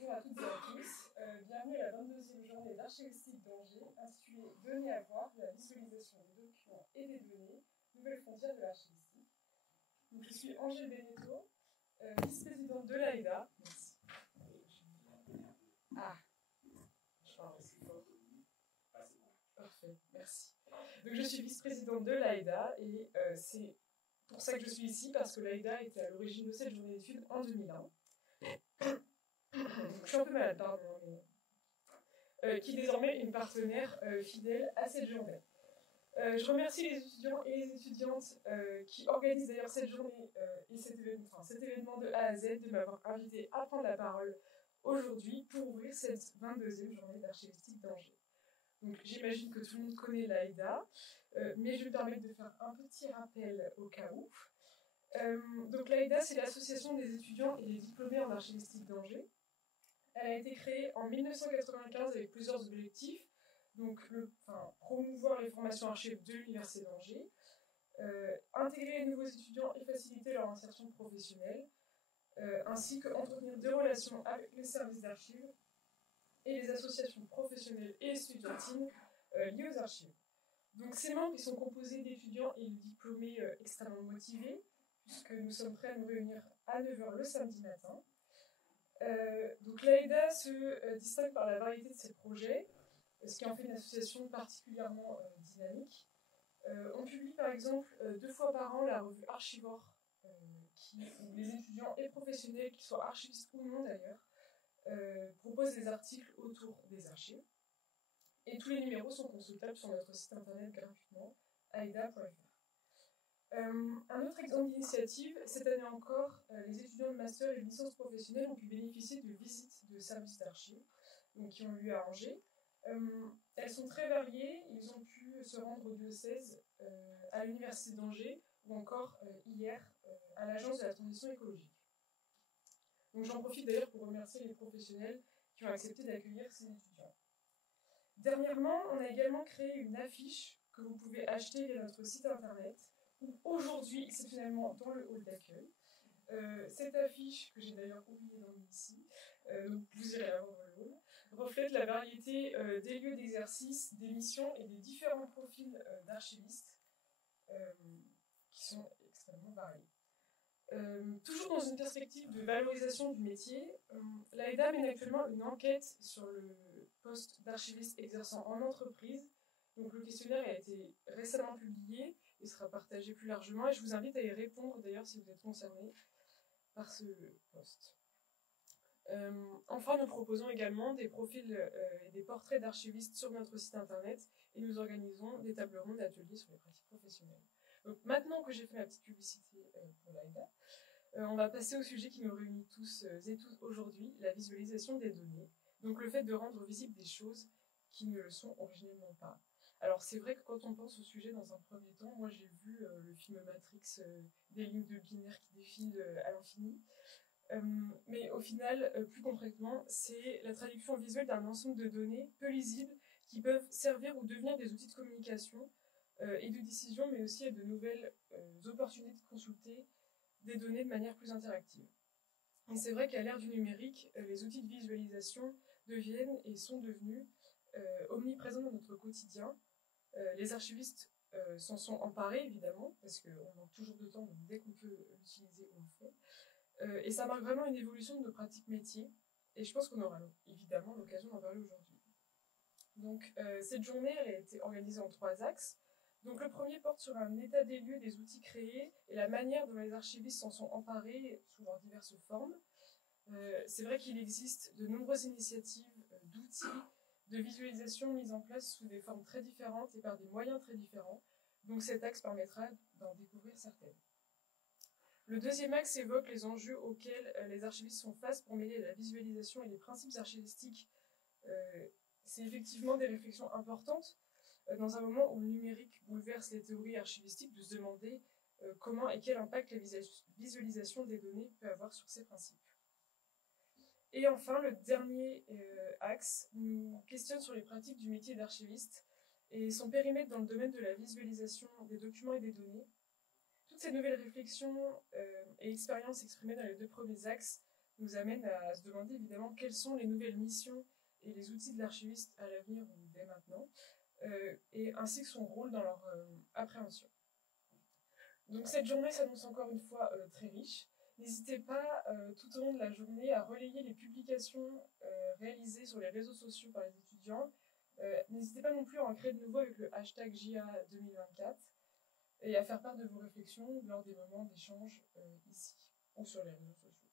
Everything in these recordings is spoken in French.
Bonjour à toutes et à tous, bienvenue à la 22e journée d'archivistique d'Angers, intitulée Données à voir, la visualisation des documents et des données, nouvelles frontières de l'archivistique. Donc, je suis Angèle Beneteau, vice-présidente de l'AIDA. Merci. Ah, je parle aussi fort. Parfait, merci. Donc, je suis vice-présidente de l'AIDA et c'est pour ça que je suis ici, parce que l'AIDA était à l'origine de cette journée d'études en 2001. Je suis un peu malade, pardon, mais qui est désormais une partenaire fidèle à cette journée. Je remercie les étudiants et les étudiantes qui organisent d'ailleurs cette journée et cet événement de A à Z de m'avoir invité à prendre la parole aujourd'hui pour ouvrir cette 22e journée d'archivistique d'Angers. Donc j'imagine que tout le monde connaît l'AIDA, mais je vais me permettre de faire un petit rappel au cas où. Donc l'AIDA, c'est l'association des étudiants et des diplômés en archivistique d'Angers. Elle a été créée en 1995 avec plusieurs objectifs. Donc, promouvoir les formations archives de l'Université d'Angers, intégrer les nouveaux étudiants et faciliter leur insertion professionnelle, ainsi qu'entretenir des relations avec les services d'archives et les associations professionnelles et estudiantines liées aux archives. Donc, ces membres ils sont composés d'étudiants et de diplômés extrêmement motivés, puisque nous sommes prêts à nous réunir à 9h le samedi matin. Donc l'AIDA se distingue par la variété de ses projets, ce qui en fait une association particulièrement dynamique. On publie par exemple 2 fois par an la revue Archivore, où les étudiants et professionnels, qu'ils soient archivistes ou non d'ailleurs, proposent des articles autour des archives. Et tous les numéros sont consultables sur notre site internet gratuitement, aida.fr. Un autre exemple d'initiative, cette année encore, les étudiants de master et de licence professionnelle ont pu bénéficier de visites de services d'archives qui ont eu lieu à Angers. Elles sont très variées, ils ont pu se rendre au diocèse, à l'université d'Angers ou encore hier à l'agence de la transition écologique. Donc j'en profite d'ailleurs pour remercier les professionnels qui ont accepté d'accueillir ces étudiants. Dernièrement, on a également créé une affiche que vous pouvez acheter via notre site internet, aujourd'hui exceptionnellement dans le hall d'accueil. Cette affiche, que j'ai d'ailleurs oublié d'emmener ici, donc vous irez la voir dans le hall, reflète la variété des lieux d'exercice, des missions et des différents profils d'archivistes qui sont extrêmement variés. Toujours dans une perspective de valorisation du métier, l'AIDA mène actuellement une enquête sur le poste d'archiviste exerçant en entreprise. Donc le questionnaire a été récemment publié, il sera partagé plus largement et je vous invite à y répondre d'ailleurs si vous êtes concerné par ce poste. Enfin, nous proposons également des profils et des portraits d'archivistes sur notre site internet et nous organisons des tables rondes d'ateliers sur les pratiques professionnelles. Donc maintenant que j'ai fait ma petite publicité pour l'AIDA, on va passer au sujet qui nous réunit tous et toutes aujourd'hui, la visualisation des données. Donc le fait de rendre visibles des choses qui ne le sont originellement pas. Alors c'est vrai que quand on pense au sujet dans un premier temps, moi j'ai vu le film Matrix, des lignes de binaire qui défilent à l'infini. Mais au final, plus concrètement, c'est la traduction visuelle d'un ensemble de données peu lisibles qui peuvent servir ou devenir des outils de communication et de décision, mais aussi à de nouvelles opportunités de consulter des données de manière plus interactive. Et c'est vrai qu'à l'ère du numérique, les outils de visualisation deviennent et sont devenus omniprésents dans notre quotidien. Les archivistes s'en sont emparés, évidemment, parce qu'on manque toujours de temps, donc dès qu'on peut l'utiliser, on le fait. Et ça marque vraiment une évolution de nos pratiques métiers, et je pense qu'on aura évidemment l'occasion d'en parler aujourd'hui. Donc, cette journée, elle a été organisée en 3 axes. Donc, le premier porte sur un état des lieux des outils créés et la manière dont les archivistes s'en sont emparés sous leurs diverses formes. C'est vrai qu'il existe de nombreuses initiatives d'outils de visualisation mises en place sous des formes très différentes et par des moyens très différents. Donc, cet axe permettra d'en découvrir certaines. Le deuxième axe évoque les enjeux auxquels les archivistes font face pour mêler la visualisation et les principes archivistiques. C'est effectivement des réflexions importantes dans un moment où le numérique bouleverse les théories archivistiques, de se demander comment et quel impact la visualisation des données peut avoir sur ces principes. Et enfin, le dernier axe nous questionne sur les pratiques du métier d'archiviste et son périmètre dans le domaine de la visualisation des documents et des données. Toutes ces nouvelles réflexions et expériences exprimées dans les 2 premiers axes nous amène à se demander évidemment quelles sont les nouvelles missions et les outils de l'archiviste à l'avenir ou dès maintenant, et ainsi que son rôle dans leur appréhension. Donc cette journée s'annonce encore une fois très riche. N'hésitez pas tout au long de la journée à relayer les publications réalisées sur les réseaux sociaux par les étudiants. N'hésitez pas non plus à en créer de nouveaux avec le hashtag JA 2024 et à faire part de vos réflexions lors des moments d'échange ici ou sur les réseaux sociaux.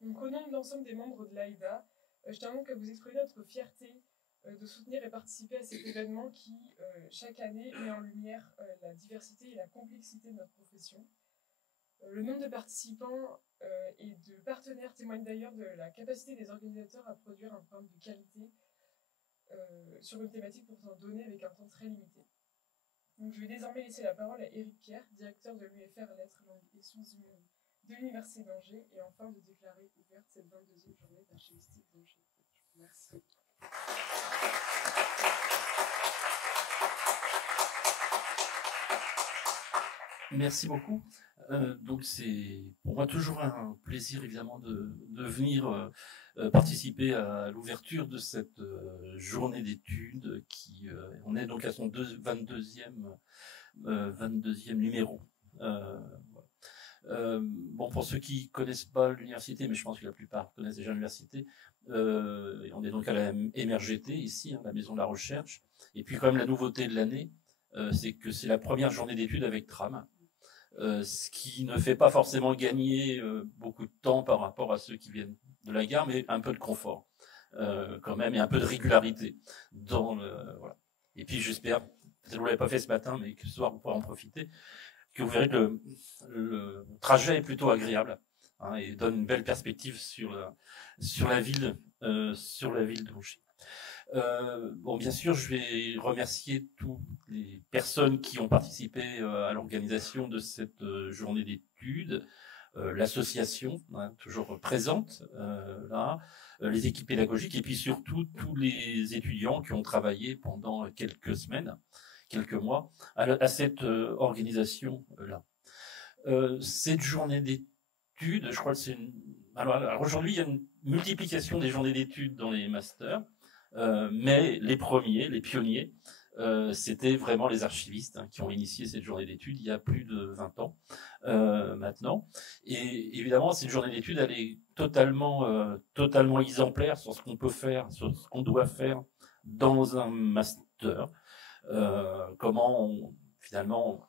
Donc au nom de l'ensemble des membres de l'AIDA, je tiens donc à vous exprimer notre fierté de soutenir et participer à cet événement qui, chaque année, met en lumière la diversité et la complexité de notre profession. Le nombre de participants et de partenaires témoigne d'ailleurs de la capacité des organisateurs à produire un programme de qualité sur une thématique pourtant donnée avec un temps très limité. Donc, je vais désormais laisser la parole à Éric Pierre, directeur de l'UFR Lettres, Langues et Sciences Humaines de l'Université d'Angers, et enfin de déclarer ouverte cette 22e journée d'archivistique d'Angers. Merci. Merci beaucoup. Donc c'est pour moi toujours un plaisir évidemment de venir participer à l'ouverture de cette journée d'études qui on est donc à son 22e numéro. Bon, pour ceux qui connaissent pas l'université, mais je pense que la plupart connaissent déjà l'université, on est donc à la MRGT ici, hein, la Maison de la Recherche. Et puis quand même la nouveauté de l'année, c'est que c'est la première journée d'études avec tram. Ce qui ne fait pas forcément gagner beaucoup de temps par rapport à ceux qui viennent de la gare, mais un peu de confort quand même et un peu de régularité dans voilà. Et puis j'espère, peut-être que vous l'avez pas fait ce matin, mais que ce soir vous pourrez en profiter, que vous verrez que le trajet est plutôt agréable hein, et donne une belle perspective sur la ville d'Angers. Bon, bien sûr, je vais remercier toutes les personnes qui ont participé à l'organisation de cette journée d'études, l'association, hein, toujours présente là, les équipes pédagogiques et puis surtout tous les étudiants qui ont travaillé pendant quelques semaines, quelques mois à cette organisation là. Cette journée d'études, je crois que c'est alors aujourd'hui, il y a une multiplication des journées d'études dans les masters. Mais les premiers, les pionniers, c'était vraiment les archivistes hein, qui ont initié cette journée d'études il y a plus de 20 ans maintenant. Et évidemment, cette journée d'études, elle est totalement exemplaire sur ce qu'on peut faire, sur ce qu'on doit faire dans un master. Comment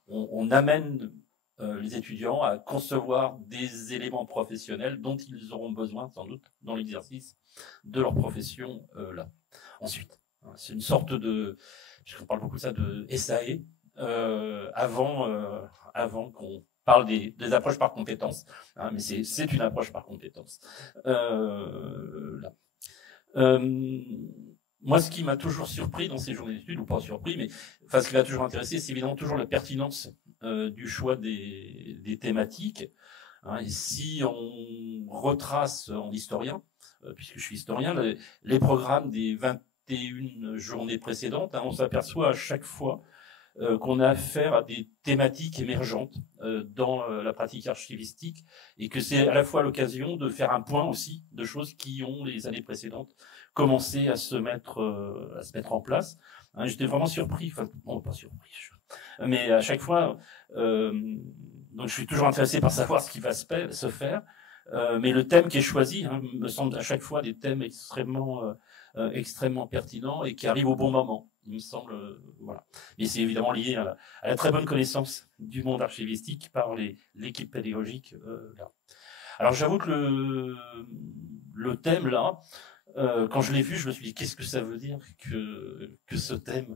on amène les étudiants à concevoir des éléments professionnels dont ils auront besoin sans doute dans l'exercice de leur profession là. Ensuite, c'est une sorte de, puisqu'on parle beaucoup de ça, de SAE, avant qu'on parle des approches par compétences, hein, mais c'est une approche par compétences. Là. Moi, ce qui m'a toujours surpris dans ces journées d'études, ou pas surpris, mais enfin, ce qui m'a toujours intéressé, c'est évidemment toujours la pertinence du choix des thématiques. Hein, et si on retrace en historien, puisque je suis historien, les programmes des 21 journées précédentes, hein, on s'aperçoit à chaque fois qu'on a affaire à des thématiques émergentes dans la pratique archivistique et que c'est à la fois l'occasion de faire un point aussi de choses qui ont les années précédentes commencé à se mettre en place. Hein, j'étais vraiment surpris, enfin non pas surpris, mais à chaque fois, donc je suis toujours intéressé par savoir ce qui va se faire. Mais le thème qui est choisi hein, me semble à chaque fois des thèmes extrêmement pertinents et qui arrivent au bon moment. Il me semble, voilà. Mais c'est évidemment lié à la très bonne connaissance du monde archivistique par l'équipe pédagogique là. Alors j'avoue que le thème là, quand je l'ai vu, je me suis dit qu'est-ce que ça veut dire que ce thème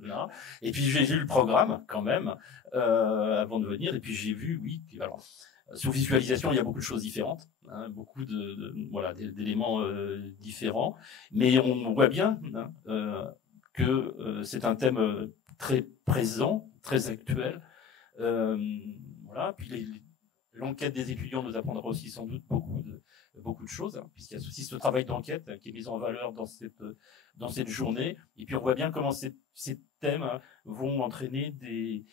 là. Et puis j'ai vu le programme quand même avant de venir. Et puis j'ai vu, oui, alors. Sous visualisation, il y a beaucoup de choses différentes, hein, beaucoup d'éléments différents, mais on voit bien hein, que c'est un thème très présent, très actuel. Voilà. Puis l'enquête des étudiants nous apprendra aussi sans doute beaucoup de choses, hein, puisqu'il y a aussi ce travail d'enquête qui est mis en valeur dans cette journée. Et puis on voit bien comment ces thèmes hein, vont entraîner des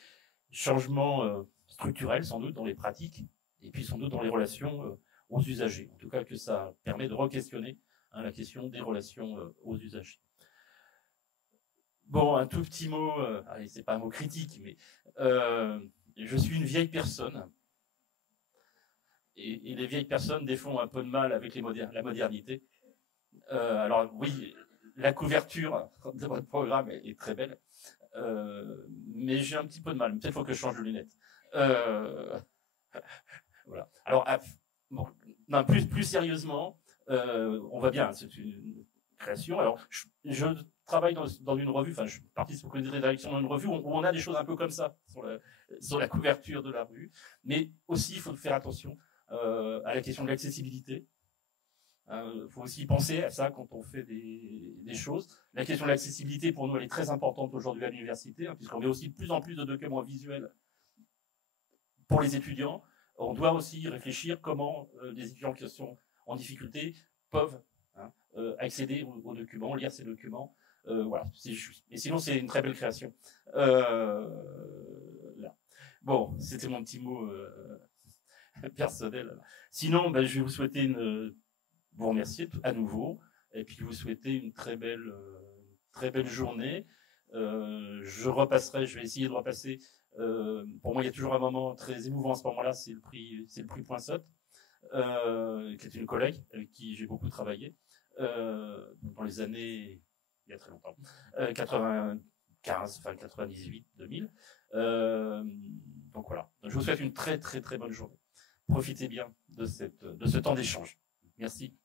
changements structurels sans doute dans les pratiques. Et puis sans doute dans les relations aux usagers. En tout cas, que ça permet de re-questionner la question des relations aux usagers. Bon, un tout petit mot, allez, c'est pas un mot critique, mais je suis une vieille personne. Et les vieilles personnes, des fois, ont un peu de mal avec la modernité. Alors oui, la couverture de votre programme est très belle, mais j'ai un petit peu de mal. Peut-être faut que je change de lunettes. Voilà. Alors, bon, non, plus sérieusement, on va bien, c'est une création. Alors, je travaille dans une revue, enfin, je participe au comité de rédaction dans une revue où on a des choses un peu comme ça sur la couverture de la revue, mais aussi, il faut faire attention à la question de l'accessibilité. Il faut aussi penser à ça quand on fait des choses. La question de l'accessibilité, pour nous, elle est très importante aujourd'hui à l'université, hein, puisqu'on met aussi de plus en plus de documents visuels pour les étudiants. On doit aussi réfléchir comment les étudiants qui sont en difficulté peuvent accéder aux documents, lire ces documents. Voilà, c'est juste. Et sinon, c'est une très belle création. Là. Bon, c'était mon petit mot personnel. Sinon, ben, je vais vous souhaiter vous remercier à nouveau, et puis vous souhaiter une très belle journée. Je vais essayer de repasser. Pour moi, il y a toujours un moment très émouvant à ce moment-là, c'est le prix Poinsotte, qui est une collègue avec qui j'ai beaucoup travaillé dans les années, il y a très longtemps, 95, enfin 98, 2000. Donc voilà. Donc, je vous souhaite une très très très bonne journée. Profitez bien de ce temps d'échange. Merci.